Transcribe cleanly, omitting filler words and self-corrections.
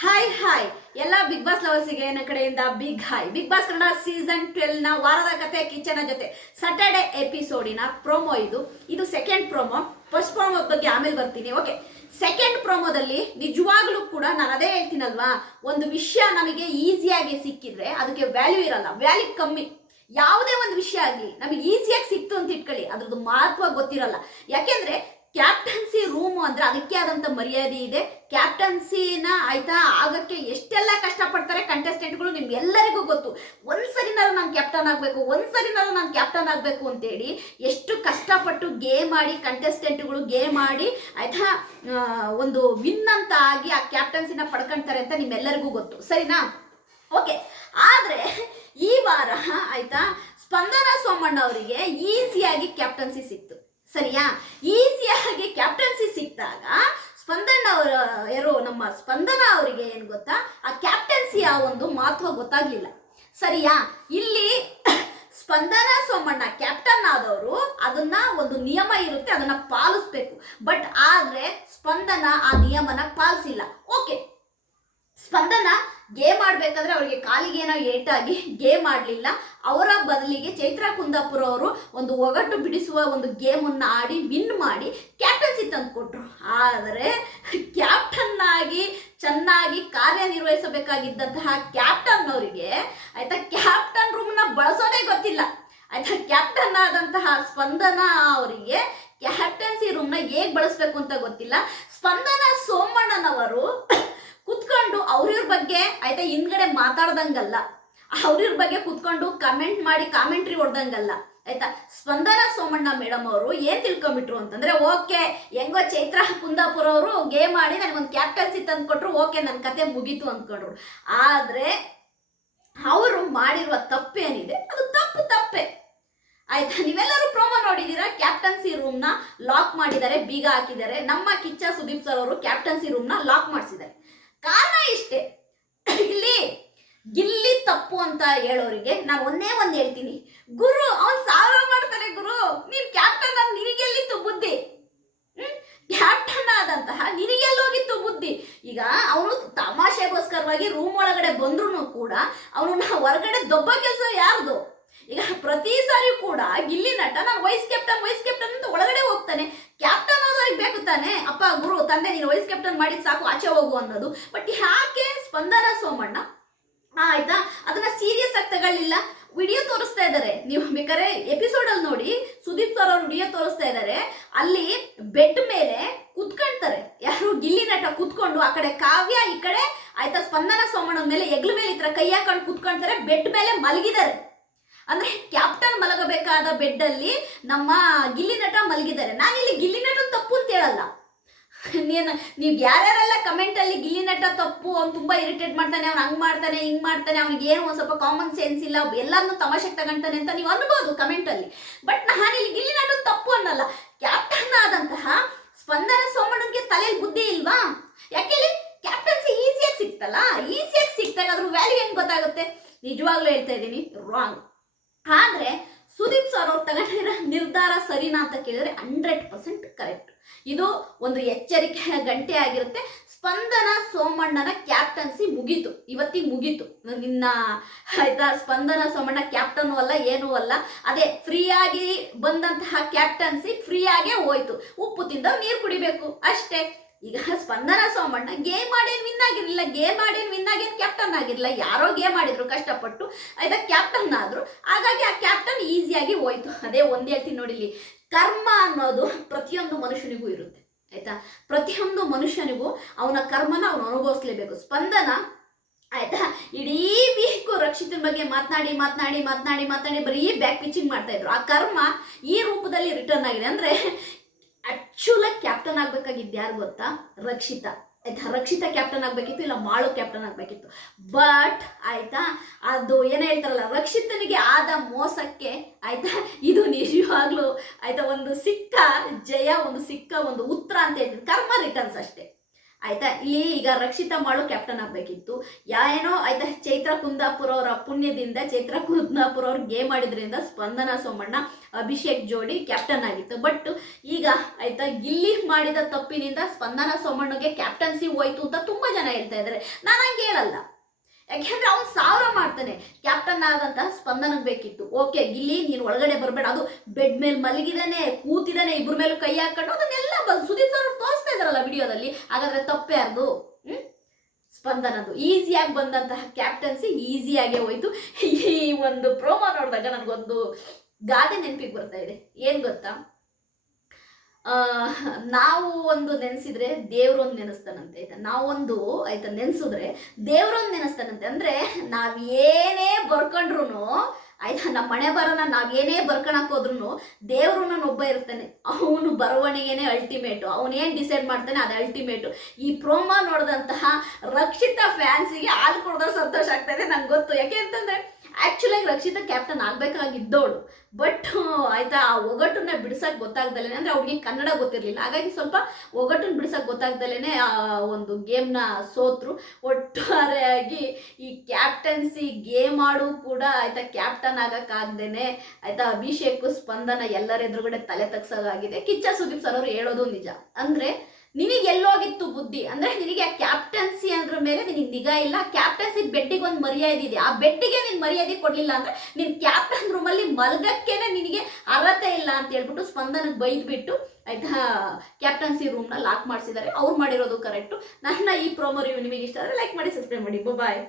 Hi ಎಲ್ಲ big boss ಲವರ್ಸಿಗೆ ನನ್ನ ಕಡೆಯಿಂದ big hi. Bigg Boss Kannada season 12 ನ ವಾರದ ಕತೆ ಕಿಚ್ಚನ ಜೊತೆ ಸ್ಯಾಟರ್ಡೆ ಎಪಿಸೋಡಿನ ಪ್ರೋಮೋ ಇದು ಸೆಕೆಂಡ್ ಪ್ರೋಮೋ. ಫಸ್ಟ್ ಪ್ರೋಮೋ ಬಗ್ಗೆ ಆಮೇಲೆ ಬರ್ತೀನಿ. ಓಕೆ, ಸೆಕೆಂಡ್ ಪ್ರೋಮೋದಲ್ಲಿ ನಿಜವಾಗ್ಲೂ ಕೂಡ ನಾನು ಅದೇ ಹೇಳ್ತೀನಲ್ವಾ, ಒಂದು ವಿಷಯ ನಮಗೆ ಈಸಿಯಾಗಿ ಸಿಕ್ಕಿದ್ರೆ ಅದಕ್ಕೆ ವ್ಯಾಲ್ಯೂ ಇರಲ್ಲ, ವ್ಯಾಲ್ಯೂ ಕಮ್ಮಿ. ಯಾವುದೇ ಒಂದು ವಿಷಯ ಆಗಲಿ ನಮಗೆ ಈಸಿಯಾಗಿ ಸಿಕ್ತು ಅಂತ ಇಟ್ಕೊಳ್ಳಿ, ಅದ್ರದ್ದು ಮಹತ್ವ ಗೊತ್ತಿರಲ್ಲ. ಯಾಕೆಂದ್ರೆ ಕ್ಯಾಪ್ಟನ್ಸಿ ರೂಮು ಅಂದ್ರೆ ಅದಕ್ಕೆ ಆದಂತ ಮರ್ಯಾದೆ ಇದೆ. ಕ್ಯಾಪ್ಟನ್ಸಿನ ಆಯ್ತಾ ಆಗಕ್ಕೆ ಎಷ್ಟೆಲ್ಲ ಕಷ್ಟಪಡ್ತಾರೆ ಕಂಟೆಸ್ಟೆಂಟ್ಗಳು, ನಿಮ್ಗೆಲ್ಲರಿಗೂ ಗೊತ್ತು. ಒಂದ್ಸರಿನಾರು ನಾನು ಕ್ಯಾಪ್ಟನ್ ಆಗಬೇಕು, ಒಂದ್ಸರಿನಾರು ನಾನು ಕ್ಯಾಪ್ಟನ್ ಆಗಬೇಕು ಅಂತೇಳಿ ಎಷ್ಟು ಕಷ್ಟಪಟ್ಟು ಗೇಮ್ ಆಡಿ ಕಂಟೆಸ್ಟೆಂಟ್ಗಳು ಗೇಮ್ ಆಡಿ ಆಯ್ತಾ ಒಂದು ವಿನ್ ಅಂತ ಆಗಿ ಆ ಕ್ಯಾಪ್ಟನ್ಸಿನ ಪಡ್ಕೊಂತಾರೆ ಅಂತ ನಿಮ್ಮೆಲ್ಲರಿಗೂ ಗೊತ್ತು, ಸರಿನಾ? ಓಕೆ, ಆದ್ರೆ ಈ ವಾರ ಆಯ್ತಾ ಸ್ಪಂದನ ಸೋಮಣ್ಣ ಅವರಿಗೆ ಈಸಿಯಾಗಿ ಕ್ಯಾಪ್ಟನ್ಸಿ ಸಿಕ್ತು, ಸರಿಯಾ? ಈಸಿಯಾಗಿ ಕ್ಯಾಪ್ಟನ್ಸಿ ಸಿಕ್ಕಿದಾಗ ಸ್ಪಂದನ ಯಾರು ನಮ್ಮ ಸ್ಪಂದನ ಅವರಿಗೆ ಏನು ಗೊತ್ತಾ, ಆ ಕ್ಯಾಪ್ಟನ್ಸಿಯ ಒಂದು ಮಹತ್ವ ಗೊತ್ತಾಗ್ಲಿಲ್ಲ, ಸರಿಯಾ? ಇಲ್ಲಿ ಸ್ಪಂದನ ಸೋಮಣ್ಣ ಕ್ಯಾಪ್ಟನ್ ಆದವರು ಅದನ್ನ ಒಂದು ನಿಯಮ ಇರುತ್ತೆ, ಅದನ್ನ ಪಾಲಿಸ್ಬೇಕು. ಬಟ್ ಆದ್ರೆ ಸ್ಪಂದನ ಆ ನಿಯಮನ ಪಾಲಿಸಿಲ್ಲ. ಓಕೆ, ಸ್ಪಂದನ ಗೇಮ್ ಆಡ್ಬೇಕಾದ್ರೆ ಅವರಿಗೆ ಕಾಲಿಗೆ ಏನೋ ಏಟಾಗಿ ಗೇಮ್ ಆಡ್ಲಿಲ್ಲ. ಅವರ ಬದಲಿಗೆ ಚೈತ್ರಾ ಕುಂದಾಪುರ ಅವರು ಒಂದು ಒಗಟು ಬಿಡಿಸುವ ಒಂದು ಗೇಮನ್ನ ಆಡಿ ವಿನ್ ಮಾಡಿ ಕ್ಯಾಪ್ಟನ್ಸಿ ತಂದು ಕೊಟ್ರು. ಆದರೆ ಕ್ಯಾಪ್ಟನ್ ಆಗಿ ಚೆನ್ನಾಗಿ ಕಾರ್ಯನಿರ್ವಹಿಸಬೇಕಾಗಿದ್ದಂತಹ ಕ್ಯಾಪ್ಟನ್ ಅವರಿಗೆ ಆಯ್ತಾ ಕ್ಯಾಪ್ಟನ್ ರೂಮ್ನ ಬಳಸೋದೇ ಗೊತ್ತಿಲ್ಲ. ಆಯ್ತಾ ಕ್ಯಾಪ್ಟನ್ ಆದಂತಹ ಸ್ಪಂದನ ಅವರಿಗೆ ಕ್ಯಾಪ್ಟನ್ಸಿ ರೂಮ್ನ ಹೇಗೆ ಬಳಸಬೇಕು ಅಂತ ಗೊತ್ತಿಲ್ಲ. ಸ್ಪಂದನ ಸೋಮಣ್ಣನವರು ಕುತ್ಕೊಂಡು ಅವ್ರ ಬಗ್ಗೆ ಆಯ್ತಾ ಹಿಂದ್ಗಡೆ ಮಾತಾಡ್ದಂಗಲ್ಲ, ಅವ್ರ ಬಗ್ಗೆ ಕುತ್ಕೊಂಡು ಕಮೆಂಟ್ ಮಾಡಿ ಕಾಮೆಂಟ್ರಿ ಹೊಡ್ದಂಗಲ್ಲ, ಆಯ್ತಾ? ಸ್ಪಂದನ ಸೋಮಣ್ಣ ಮೇಡಮ್ ಅವರು ಏನ್ ತಿಳ್ಕೊಂಡ್ಬಿಟ್ರು ಅಂತಂದ್ರೆ, ಓಕೆ ಹೆಂಗೋ ಚೈತ್ರಾ ಕುಂದಾಪುರ ಅವರು ಗೇಮ್ ಮಾಡಿ ನನಗೊಂದು ಕ್ಯಾಪ್ಟನ್ಸಿ ತಂದು ಕೊಟ್ರು, ಓಕೆ ನನ್ನ ಕತೆ ಮುಗೀತು ಅಂದ್ಕೊಂಡ್ರು. ಆದ್ರೆ ಅವರು ಮಾಡಿರುವ ತಪ್ಪೇನಿದೆ ಅದು ತಪ್ಪೆ, ಆಯ್ತಾ? ನೀವೆಲ್ಲರೂ ಪ್ರೋಮೋ ನೋಡಿದೀರಾ, ಕ್ಯಾಪ್ಟನ್ಸಿ ರೂಮ್ನ ಲಾಕ್ ಮಾಡಿದ್ದಾರೆ, ಬೀಗ ಹಾಕಿದ್ದಾರೆ. ನಮ್ಮ ಕಿಚ್ಚ ಸುದೀಪ್ ಸರ್ ಅವರು ಕ್ಯಾಪ್ಟನ್ಸಿ ರೂಮ್ನ ಲಾಕ್ ಮಾಡಿಸಿದ್ದಾರೆ. ಕಾರಣ ಇಷ್ಟೇ. ಇಲ್ಲಿ ಗಿಲ್ಲಿ ತಪ್ಪು ಅಂತ ಹೇಳೋರಿಗೆ ನಾನು ಒಂದೇ ಒಂದು ಹೇಳ್ತೀನಿ, ಗುರು ಅವನ್ ಸಾವಿರ ಮಾಡ್ತಾನೆ, ಗುರು ನೀನ್ ಕ್ಯಾಪ್ಟನ್ ಆದ ನಿನಗೆಲ್ಲಿತ್ತು ಬುದ್ಧಿ? ಕ್ಯಾಪ್ಟನ್ ಆದಂತಹ ನಿನಗೆಲ್ಲೋಗಿತ್ತು ಬುದ್ಧಿ? ಈಗ ಅವನು ತಮಾಷೆಗೋಸ್ಕರವಾಗಿ ರೂಮ್ ಒಳಗಡೆ ಬಂದ್ರು ಕೂಡ ಅವನನ್ನ ಹೊರಗಡೆ ದೊಬ್ಬ ಕೆಲಸ ಯಾರ್ದು? ಈಗ ಪ್ರತಿ ಸಾರಿ ಕೂಡ ಗಿಲ್ಲಿ ನಟ ನಾನು ವೈಸ್ ಕ್ಯಾಪ್ಟನ್ ಅಂತ ಒಳಗಡೆ ಹೋಗ್ತಾನೆ. ಕ್ಯಾಪ್ಟನ್ ಆದವ್ರಿಗೆ ಬೇಕು ತಾನೆ, ಅಪ್ಪ ಗುರು ತಂದೆ ನೀನು ವೈಸ್ ಕ್ಯಾಪ್ಟನ್ ಮಾಡಿದ್ ಸಾಕು, ಆಚೆ ಹೋಗು ಅನ್ನೋದು. ಬಟ್ ಯಾಕೆ ಸ್ಪಂದನ ಸೋಮಣ್ಣ ಆಯ್ತಾ ಅದನ್ನ ಸೀರಿಯಸ್ ಆಗಿ ತಗೊಳ್ಳಿಲ್ಲ? ವಿಡಿಯೋ ತೋರಿಸ್ತಾ ಇದ್ದಾರೆ, ನೀವು ಬೇಕಾದ್ರೆ ಎಪಿಸೋಡ್ ಅಲ್ಲಿ ನೋಡಿ, ಸುದೀಪ್ ಸರ್ ಅವ್ರು ವಿಡಿಯೋ ತೋರಿಸ್ತಾ ಇದ್ದಾರೆ. ಅಲ್ಲಿ ಬೆಡ್ ಮೇಲೆ ಕುತ್ಕೊಂತಾರೆ ಯಾರು, ಗಿಲ್ಲಿ ನಟ ಕುತ್ಕೊಂಡು, ಆ ಕಡೆ ಕಾವ್ಯ ಈ ಕಡೆ ಆಯ್ತಾ ಸ್ಪಂದನ ಸೋಮಣ್ಣನ ಮೇಲೆ ಎಗ್ಲ ಮೇಲೆ ಈ ತರ ಕೈ ಹಾಕೊಂಡು ಕುತ್ಕೊಂತಾರೆ, ಬೆಡ್ ಮೇಲೆ ಮಲಗಿದ್ದಾರೆ. ಅಂದ್ರೆ ಕ್ಯಾಪ್ಟನ್ ಮಲಗಬೇಕಾದ ಬೆಡ್ ಅಲ್ಲಿ ನಮ್ಮ ಗಿಲ್ಲಿ ನಟ ಮಲಗಿದ್ದಾರೆ. ನಾನಿಲ್ಲಿ ಗಿಲ್ಲಿ ನಟ ತಪ್ಪು ಅಂತ ಹೇಳಲ್ಲ. ನೀವು ಯಾರ್ಯಾರೆಲ್ಲ ಕಮೆಂಟ್ ಅಲ್ಲಿ ಗಿಲ್ಲಿ ನಟ ತಪ್ಪು, ಅವ್ನು ತುಂಬಾ ಇರಿಟೇಟ್ ಮಾಡ್ತಾನೆ, ಅವ್ನು ಹಂಗ್ ಮಾಡ್ತಾನೆ ಹಿಂಗ್ ಮಾಡ್ತಾನೆ, ಅವ್ನಿಗೆ ಏನು ಒಂದ್ ಸ್ವಲ್ಪ ಕಾಮನ್ ಸೆನ್ಸ್ ಇಲ್ಲ, ಎಲ್ಲಾನು ತಮಾಷೆಗೆ ತಗೊಂತಾನೆ ಅಂತ ನೀವು ಅನ್ಬೋದು ಕಮೆಂಟ್ ಅಲ್ಲಿ. ಬಟ್ ನಾನಿಲ್ಲಿ ಗಿಲ್ಲಿ ನಟ ತಪ್ಪು ಅನ್ನಲ್ಲ. ಕ್ಯಾಪ್ಟನ್ ಆದಂತಹ ಸ್ಪಂದನ ಸೋಮಣ್ಣನ್ಗೆ ತಲೆಯಲ್ಲಿ ಬುದ್ಧಿ ಇಲ್ವಾ? ಯಾಕೆ ಕ್ಯಾಪ್ಟನ್ಸಿ ಈಸಿಯಾಗಿ ಸಿಕ್ತಲ್ಲ, ಈಸಿಯಾಗಿ ಸಿಕ್ತಾಗ ಅದ್ರ ವ್ಯಾಲ್ಯೂ ಹೆಂಗ್ ಗೊತ್ತಾಗುತ್ತೆ? ನಿಜವಾಗ್ಲೂ ಹೇಳ್ತಾ ಇದ್ದೀನಿ, ರಾಂಗ್. ಆದ್ರೆ ಸುದೀಪ್ ಸರ್ ಅವ್ರು ತಗೊಂಡಿರೋ ನಿರ್ಧಾರ ಸರಿನಾ ಅಂತ ಕೇಳಿದ್ರೆ 100% ಕರೆಕ್ಟ್. ಇದು ಒಂದು ಎಚ್ಚರಿಕೆಯ ಗಂಟೆ ಆಗಿರುತ್ತೆ. ಸ್ಪಂದನ ಸೋಮಣ್ಣನ ಕ್ಯಾಪ್ಟನ್ಸಿ ಮುಗೀತು, ಇವತ್ತಿಗೆ ಮುಗೀತು. ನಿನ್ನ ಆಯ್ತಾ ಸ್ಪಂದನ ಸೋಮಣ್ಣ ಕ್ಯಾಪ್ಟನ್ ಅಲ್ಲ, ಏನೂ ಅಲ್ಲ. ಅದೇ ಫ್ರೀಯಾಗಿ ಬಂದಂತಹ ಕ್ಯಾಪ್ಟನ್ಸಿ ಫ್ರೀಯಾಗೇ ಹೋಯ್ತು. ಉಪ್ಪು ತಿಂದವ್ ನೀರು ಕುಡಿಬೇಕು ಅಷ್ಟೇ. ಈಗ ಸ್ಪಂದನ ಸೋಮಣ್ಣ ಗೇಮ್ ಆಡೇನು ವಿನ್ ಆಗಿರಲಿಲ್ಲ, ಗೇಮ್ ಆಡೇನು ವಿನ್ ಆಗೇನು ಕ್ಯಾಪ್ಟನ್ ಆಗಿರಲಿಲ್ಲ, ಯಾರೋ ಗೇಮ್ ಆಡಿದ್ರು ಕಷ್ಟಪಟ್ಟು ಆಯ್ತಾ ಕ್ಯಾಪ್ಟನ್ ಆದ್ರು, ಹಾಗಾಗಿ ಆ ಕ್ಯಾಪ್ಟನ್ ಈಸಿಯಾಗಿ ಹೋಯ್ತು. ಅದೇ ಒಂದ್ ಹೇಳ್ತೀನಿ ನೋಡಿಲಿ, ಕರ್ಮ ಅನ್ನೋದು ಪ್ರತಿಯೊಂದು ಮನುಷ್ಯನಿಗೂ ಇರುತ್ತೆ, ಆಯ್ತಾ? ಪ್ರತಿಯೊಂದು ಮನುಷ್ಯನಿಗೂ ಅವನ ಕರ್ಮನ ಅವನು ಅನುಭವಿಸ್ಲೇಬೇಕು. ಸ್ಪಂದನ ಆಯ್ತಾ ಇಡೀ ವೀಕ್ ರಕ್ಷಿತನ ಬಗ್ಗೆ ಮಾತನಾಡಿ ಬರೀ ಬ್ಯಾಕ್ ಪಿಚಿಂಗ್ ಮಾಡ್ತಾ ಇದ್ರು. ಆ ಕರ್ಮ ಈ ರೂಪದಲ್ಲಿ ರಿಟರ್ನ್ ಆಗಿದೆ. ಅಂದ್ರೆ ಆಕ್ಚುಲಾಗಿ ಕ್ಯಾಪ್ಟನ್ ಆಗ್ಬೇಕಾಗಿದ್ದು ಯಾರು ಗೊತ್ತಾ? ರಕ್ಷಿತಾ, ಆಯ್ತಾ? ರಕ್ಷಿತಾ ಕ್ಯಾಪ್ಟನ್ ಆಗ್ಬೇಕಿತ್ತು, ಇಲ್ಲ ಮಾಳು ಕ್ಯಾಪ್ಟನ್ ಆಗ್ಬೇಕಿತ್ತು. ಬಟ್ ಆಯ್ತಾ ಅದು ಏನ್ ಹೇಳ್ತಾರಲ್ಲ, ರಕ್ಷಿತನಿಗೆ ಆದ ಮೋಸಕ್ಕೆ ಆಯ್ತಾ ಇದು ನಿಜವಾಗ್ಲೂ ಆಯ್ತಾ ಒಂದು ಸಿಕ್ಕ ಜಯ, ಒಂದು ಸಿಕ್ಕ ಒಂದು ಉತ್ತರ ಅಂತ ಹೇಳ್ತೀನಿ. ಕರ್ಮ ರಿಟರ್ನ್ಸ್ ಅಷ್ಟೇ. ಆಯ್ತಾ. ಇಲ್ಲಿ ಈಗ ರಕ್ಷಿತಾ ಮಾಳು ಕ್ಯಾಪ್ಟನ್ ಆಗ್ಬೇಕಿತ್ತು, ಏನೋ ಆಯ್ತಾ ಚೈತ್ರ ಕುಂದಾಪುರ ಅವರ ಪುಣ್ಯದಿಂದ, ಚೈತ್ರ ಕುಂದಾಪುರ ಅವ್ರು ಗೇಮ್ ಆಡಿದ್ರಿಂದ ಸ್ಪಂದನ ಸೋಮಣ್ಣ ಅಭಿಷೇಕ್ ಜೋಡಿ ಕ್ಯಾಪ್ಟನ್ ಆಗಿತ್ತು. ಬಟ್ ಈಗ ಆಯ್ತಾ ಗಿಲ್ಲಿ ಮಾಡಿದ ತಪ್ಪಿನಿಂದ ಸ್ಪಂದನ ಸೋಮಣ್ಣಗೆ ಕ್ಯಾಪ್ಟನ್ಸಿ ಹೋಯ್ತು ಅಂತ ತುಂಬಾ ಜನ ಹೇಳ್ತಾ ಇದ್ದಾರೆ. ನಾನು ಹಂಗೆ ಹೇಳಲ್ಲ, ಯಾಕೆಂದ್ರೆ ಅವ್ನು 1000 ಮಾಡ್ತಾನೆ. ಕ್ಯಾಪ್ಟನ್ ಆದಂತ ಸ್ಪಂದನಕ್ಕೆ ಬೇಕಿತ್ತು. ಓಕೆ ಗಿಲ್ಲಿ ನೀನು ಒಳಗಡೆ ಬರಬೇಡ, ಅದು ಬೆಡ್ ಮೇಲೆ ಮಲಗಿದಾನೆ, ಕೂತಿದ್ದಾನೆ, ಇಬ್ಬರ ಮೇಲೂ ಕೈ ಹಾಕೊಂಡು ಅದನ್ನೆಲ್ಲ ಸುದೀಪ್ ಸರ್ ತೋರಿಸ್ತಾ ಇದಾರಲ್ಲ ವಿಡಿಯೋದಲ್ಲಿ. ಹಾಗಾದ್ರೆ ತಪ್ಪೇ ಅದು ಸ್ಪಂದನದು. ಈಸಿಯಾಗಿ ಬಂದಂತಹ ಕ್ಯಾಪ್ಟನ್ಸಿ ಈಸಿಯಾಗೇ ಹೋಯ್ತು. ಈ ಒಂದು ಪ್ರೋಮೋ ನೋಡಿದಾಗ ನನಗೊಂದು ಗಾದೆ ನೆನಪಿಗೆ ಬರ್ತಾ ಇದೆ. ಏನ್ ಗೊತ್ತಾ, ನಾವು ಒಂದು ನೆನೆಸಿದ್ರೆ ದೇವ್ರೊಂದು ನೆನೆಸ್ತಾನಂತೆ ಆಯ್ತಾ. ನಾವೊಂದು ಆಯ್ತಾ ನೆನೆಸಿದ್ರೆ ದೇವ್ರೊಂದು ನೆನೆಸ್ತಾನಂತೆ. ಅಂದ್ರೆ ನಾವೇನೇ ಬರ್ಕೊಂಡ್ರು ಆಯ್ತಾ, ನಮ್ಮ ಮನೆ ಬರೋಣ ನಾವೇನೇ ಬರ್ಕೊಳಕ್ ಹೋದ್ರು ದೇವ್ರು ಒಬ್ಬ ಇರ್ತಾನೆ, ಅವನು ಬರವಣಿಗೆನೆ ಅಲ್ಟಿಮೇಟು, ಅವನೇನ್ ಡಿಸೈಡ್ ಮಾಡ್ತಾನೆ ಅದು ಅಲ್ಟಿಮೇಟು. ಈ ಪ್ರೋಮೋ ನೋಡಿದಂತಹ ರಕ್ಷಿತಾ ಫ್ಯಾನ್ಸಿಗೆ ಹಾಲು ಕೊಡೋದ್ರ ಸಂತೋಷ ಆಗ್ತಾ ಇದೆ ನಂಗೆ ಗೊತ್ತು. ಯಾಕೆ ಅಂತಂದ್ರೆ ಆಕ್ಚುಲಾಗಿ ರಕ್ಷಿತಾ ಕ್ಯಾಪ್ಟನ್ ಆಗ್ಬೇಕಾಗಿದ್ದವಳು. ಬಟ್ ಆಯ್ತಾ ಆ ಒಗಟನ್ನ ಬಿಡ್ಸಕ್ ಗೊತ್ತಾಗ್ದಲೇನೆ, ಅಂದ್ರೆ ಅವ್ರಿಗೆ ಕನ್ನಡ ಗೊತ್ತಿರಲಿಲ್ಲ, ಹಾಗಾಗಿ ಸ್ವಲ್ಪ ಒಗಟನ್ನ ಬಿಡ್ಸಕ್ ಗೊತ್ತಾಗ್ದಲೇನೆ ಆ ಒಂದು ಗೇಮ್ನ ಸೋತ್ರು. ಒಟ್ಟಾರೆಯಾಗಿ ಈ ಕ್ಯಾಪ್ಟನ್ಸಿ ಗೇಮ್ ಆಡು ಕೂಡ ಆಯ್ತಾ ಕ್ಯಾಪ್ಟನ್ ಆಗಕ್ಕಾಗ್ದೇನೆ ಆಯ್ತಾ ಅಭಿಷೇಕ್ ಸ್ಪಂದನ ಎಲ್ಲರ ಎದುರುಗಡೆ ತಲೆ ತಗ್ಸಾಗಿದೆ. ಕಿಚ್ಚ ಸುದೀಪ್ ಸರ್ ಅವರು ಹೇಳೋದು ನಿಜ. ಅಂದ್ರೆ ನಿನಗೆ ಎಲ್ಲೋಗಿತ್ತು ಬುದ್ಧಿ, ಅಂದ್ರೆ ನಿನಗೆ ಆ ಕ್ಯಾಪ್ಟನ್ಸಿ ಅದ್ರ ಮೇಲೆ ನಿನಗೆ ನಿಗಾ ಇಲ್ಲ. ಕ್ಯಾಪ್ಟನ್ಸಿ ಬೆಡ್ಡಿಗೆ ಒಂದು ಮರ್ಯಾದೆ ಇದೆ, ಆ ಬೆಡ್ಡಿಗೆ ನೀನು ಮರ್ಯಾದೆ ಕೊಡ್ಲಿಲ್ಲ ಅಂದ್ರೆ ನೀನು ಕ್ಯಾಪ್ಟನ್ ರೂಮಲ್ಲಿ ಮಲಗಕ್ಕೇನೆ ನಿನಗೆ ಅರ್ಹತೆ ಇಲ್ಲ ಅಂತ ಹೇಳ್ಬಿಟ್ಟು ಸ್ಪಂದನಕ್ಕೆ ಬೈದ್ಬಿಟ್ಟು ಆಯ್ತಾ ಕ್ಯಾಪ್ಟನ್ಸಿ ರೂಮ್ನ ಲಾಕ್ ಮಾಡಿಸಿದ್ದಾರೆ. ಅವ್ರು ಮಾಡಿರೋದು ಕರೆಕ್ಟು. ನನ್ನ ಈ ಪ್ರೋಮೋ ರಿವ್ಯೂ ನಿಮಗೆ ಇಷ್ಟ ಆದರೆ ಲೈಕ್ ಮಾಡಿ, ಸಬ್ಸ್ಕ್ರೈಬ್ ಮಾಡಿ. ಬಾಯ್.